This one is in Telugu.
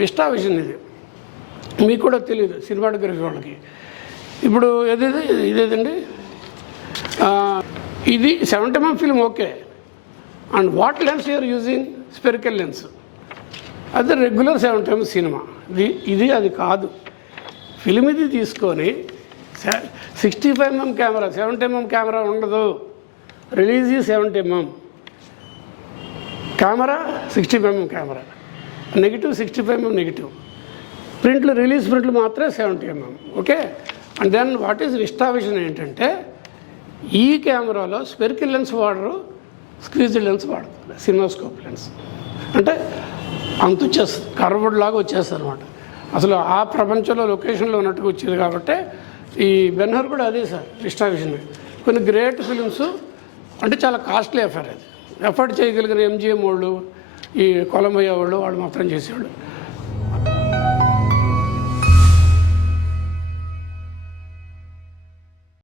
విస్టా విజన్ ఇది. మీకు కూడా తెలియదు సినిమాటోగ్రఫీ వాళ్ళకి. ఇప్పుడు ఇదేదండి ఇది 70mm film okay. And what lens you are using? Spherical lens. అది రెగ్యులర్ 70mm సినిమా. ఇది అది కాదు. ఫిల్మ్ ఇది తీసుకొని 65mm కెమెరా, 70mm కెమెరా ఉండదు. Release 70mm camera, 60mm camera, negative 65mm negative, ప్రింట్లు రిలీజ్ ప్రింట్లు మాత్రమే 70mm. Okay. And then what is VistaVision ఏంటంటే ఈ కెమెరాలో స్పెరికల్ లెన్స్ వాడరు, స్క్వీజ్డ్ లెన్స్ వాడతారు, సినిమాస్కోప్ లెన్స్. అంటే అంత వచ్చేస్తుంది, కర్వ్డ్ లాగా వచ్చేస్తుంది అనమాట. అసలు ఆ ప్రపంచంలో లొకేషన్లో ఉన్నట్టుగా వచ్చేది. కాబట్టి ఈ బెన్హర్ కూడా అదే సార్ విస్టా విజన్. కొన్ని గ్రేట్ ఫిలిమ్స్ అంటే చాలా కాస్ట్లీ ఎఫైర్. అది ఎఫర్ట్ చేయగలిగిన ఎంజిఎం వాళ్ళు, ఈ కొలంబియా వాళ్ళు మాత్రం చేసేవాళ్ళు.